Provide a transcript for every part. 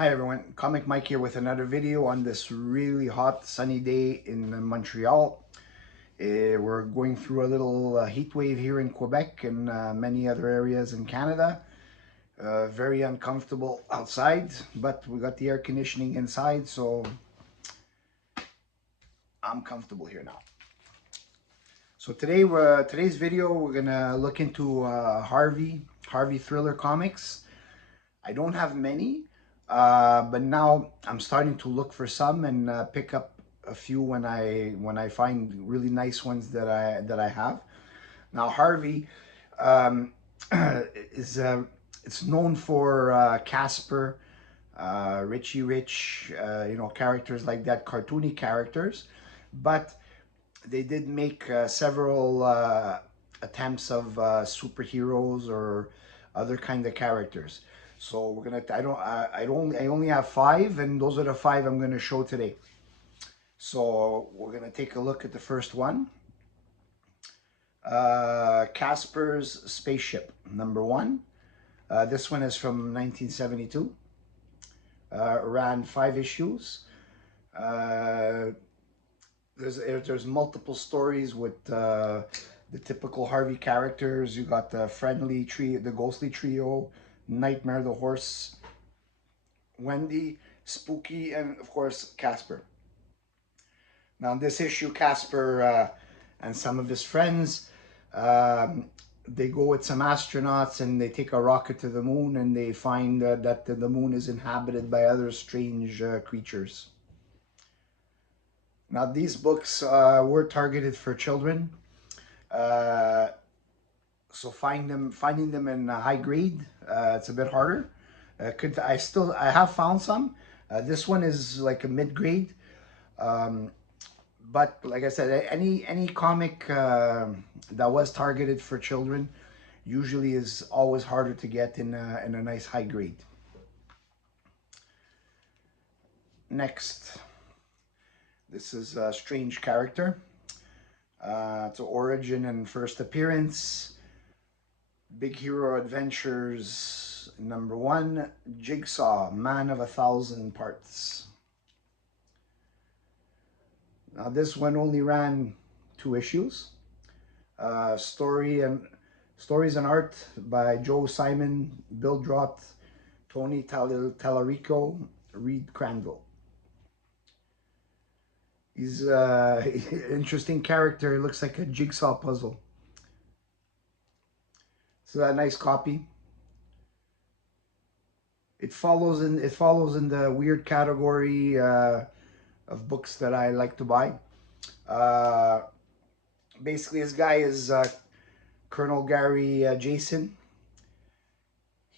Hi everyone, Comic Mike here with another video on this really hot sunny day in Montreal. We're going through a little heat wave here in Quebec and many other areas in Canada. Very uncomfortable outside, but we got the air conditioning inside, so I'm comfortable here now. So today's video, we're gonna look into Harvey Thriller comics. I don't have many, but now I'm starting to look for some and pick up a few when I find really nice ones that I have. Now Harvey um, is it's known for Casper, Richie Rich, characters like that, cartoony characters, but they did make several attempts of superheroes or other kind of characters. So we're gonna. I only have five, and those are the five I'm gonna show today. So we're gonna take a look at the first one. Casper's Spaceship, number one. This one is from 1972. Ran 5 issues. Uh, there's multiple stories with the typical Harvey characters. You got the friendly trio, the ghostly trio, Nightmare the horse, Wendy, Spooky, and of course Casper. Now in this issue, Casper and some of his friends, they go with some astronauts and they take a rocket to the moon, and they find that the moon is inhabited by other strange creatures. Now these books were targeted for children, so finding them in high grade, it's a bit harder. I have found some. This one is like a mid grade, but like I said, any comic that was targeted for children usually is always harder to get in a nice high grade. Next. This is a strange character. It's an origin and first appearance. Big Hero Adventures number one. Jigsaw, Man of 1,000 Parts. Now this one only ran 2 issues. Stories and art by Joe Simon, Bill Drott, Tony Tallarico, Reed Crandall. He's an interesting character. He looks like a jigsaw puzzle. So a nice copy. It follows in the weird category of books that I like to buy. Basically, this guy is Colonel Gary Jason.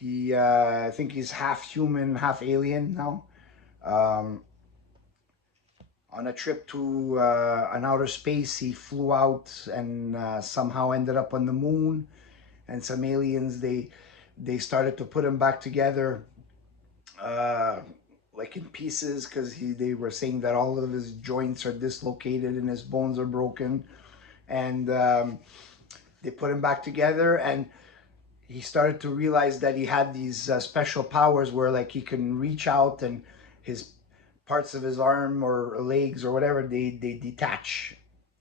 I think he's half human, half alien now. On a trip to an outer space, he flew out and somehow ended up on the moon. And some aliens, they started to put him back together, like in pieces, because they were saying that all of his joints are dislocated and his bones are broken. And they put him back together, and he started to realize that he had these special powers where, like, he can reach out and his parts of his arm or legs or whatever, they detach,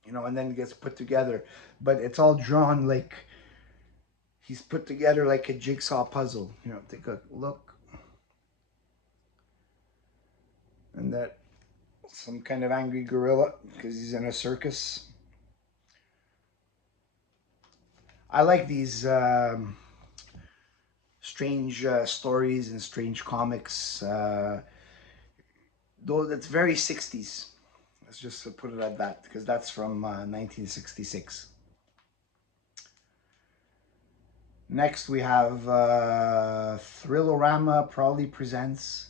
and then it gets put together. But it's all drawn like he's put together like a jigsaw puzzle. Take a look. And that some kind of angry gorilla because he's in a circus. I like these strange stories and strange comics. Though that's very 60s. Let's just put it at that, because that's from 1966. Next we have Thrillerama proudly presents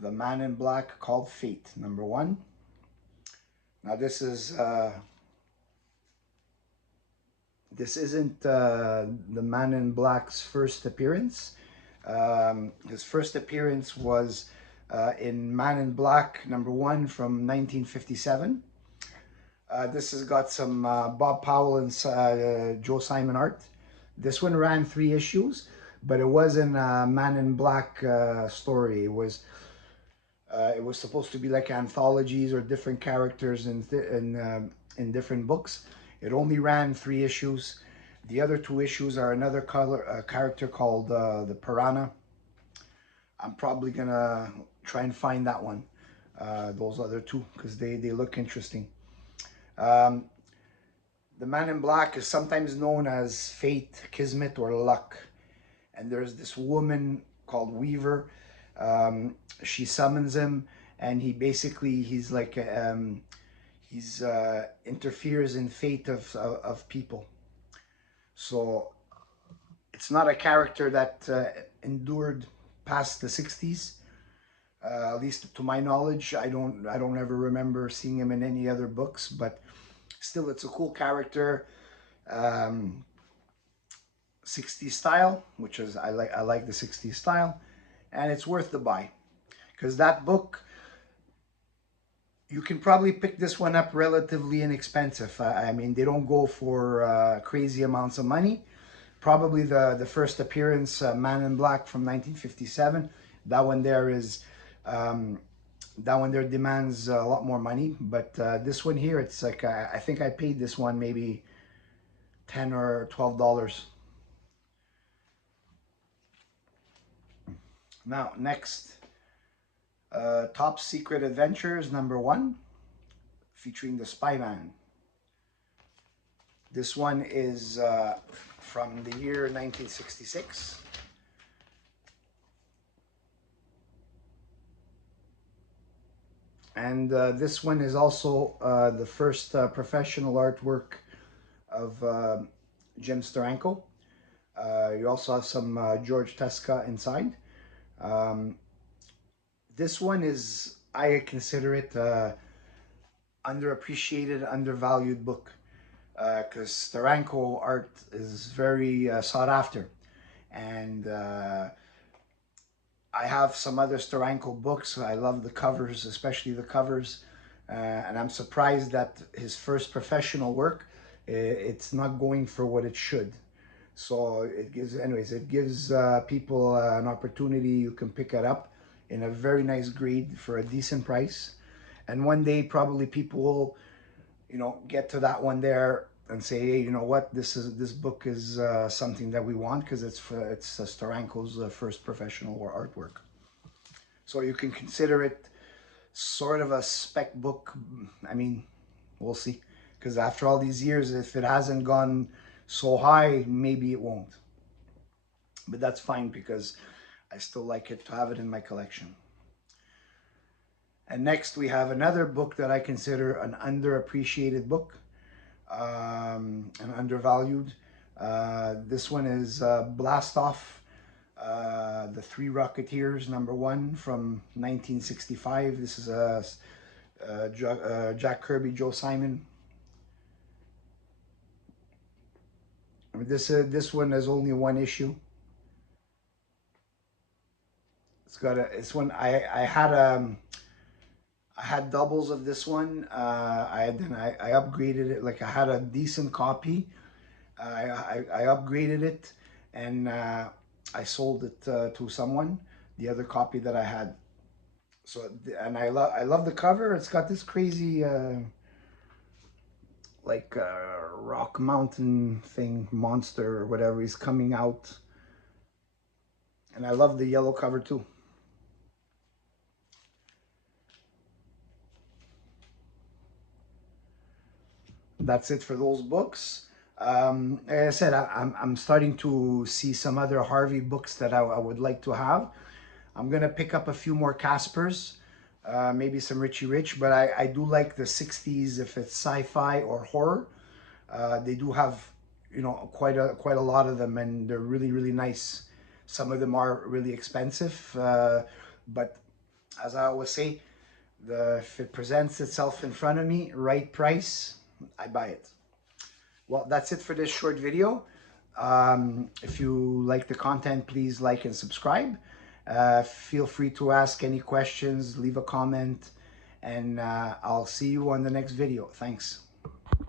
The Man in Black Called Fate, number one. Now this isn't the Man in Black's first appearance. His first appearance was in Man in Black number one from 1957. This has got some Bob Powell and Joe Simon art. This one ran 3 issues, but it wasn't a Man in Black story. It was It was supposed to be like anthologies or different characters in different books. It only ran 3 issues. The other 2 issues are another character called the Piranha. I'm probably gonna try and find that one. Those other two, because they look interesting. Um, the Man in Black is sometimes known as fate, kismet, or luck. And there's this woman called Weaver. She summons him, and he's like he's interferes in fate of people. So it's not a character that endured past the 60s. At least to my knowledge, I don't ever remember seeing him in any other books. But still, it's a cool character. Um, 60s style, which is I like the 60s style, and it's worth the buy because that book, you can probably pick this one up relatively inexpensive. I mean, they don't go for crazy amounts of money. Probably the first appearance, Man in Black from 1957, that one there is that one there demands a lot more money. But this one here, it's like I think I paid this one maybe $10 or $12. Now next, Top Secret Adventures #1, featuring the Spy Man. This one is from the year 1966. And this one is also the first professional artwork of Jim Steranko. You also have some George Tesca inside. Um, this one is, I consider it underappreciated, undervalued book, because Steranko art is very sought after. And I have some other Steranko books. I love the covers, especially the covers. And I'm surprised that his first professional work, it's not going for what it should. So it gives people an opportunity. You can pick it up in a very nice grade for a decent price. And one day, probably people will, get to that one there and say, hey, you know what, this book is something that we want because it's Steranko's first professional artwork. So you can consider it sort of a spec book. I mean, we'll see. Because after all these years, if it hasn't gone so high, maybe it won't. But that's fine because I still like it to have it in my collection. And next we have another book that I consider an underappreciated book, and undervalued. This one is Blast Off, The Three Rocketeers #1 from 1965. This is Jack Kirby, Joe Simon. I mean, this one has only 1 issue. It's one I had doubles of this one. I upgraded it. Like I had a decent copy. I upgraded it, and I sold it to someone. The other copy that I had. So and I love the cover. It's got this crazy like rock mountain thing, monster or whatever. He's coming out, and I love the yellow cover too. That's it for those books. Like I said, I'm starting to see some other Harvey books that I would like to have. I'm gonna pick up a few more Caspers, maybe some Richie Rich, but I do like the 60s if it's sci-fi or horror. They do have, quite a lot of them, and they're really, really nice. Some of them are really expensive, but as I always say, if it presents itself in front of me, right price, I buy it. Well, that's it for this short video. If you like the content, please like and subscribe. Feel free to ask any questions, leave a comment, and I'll see you on the next video. Thanks.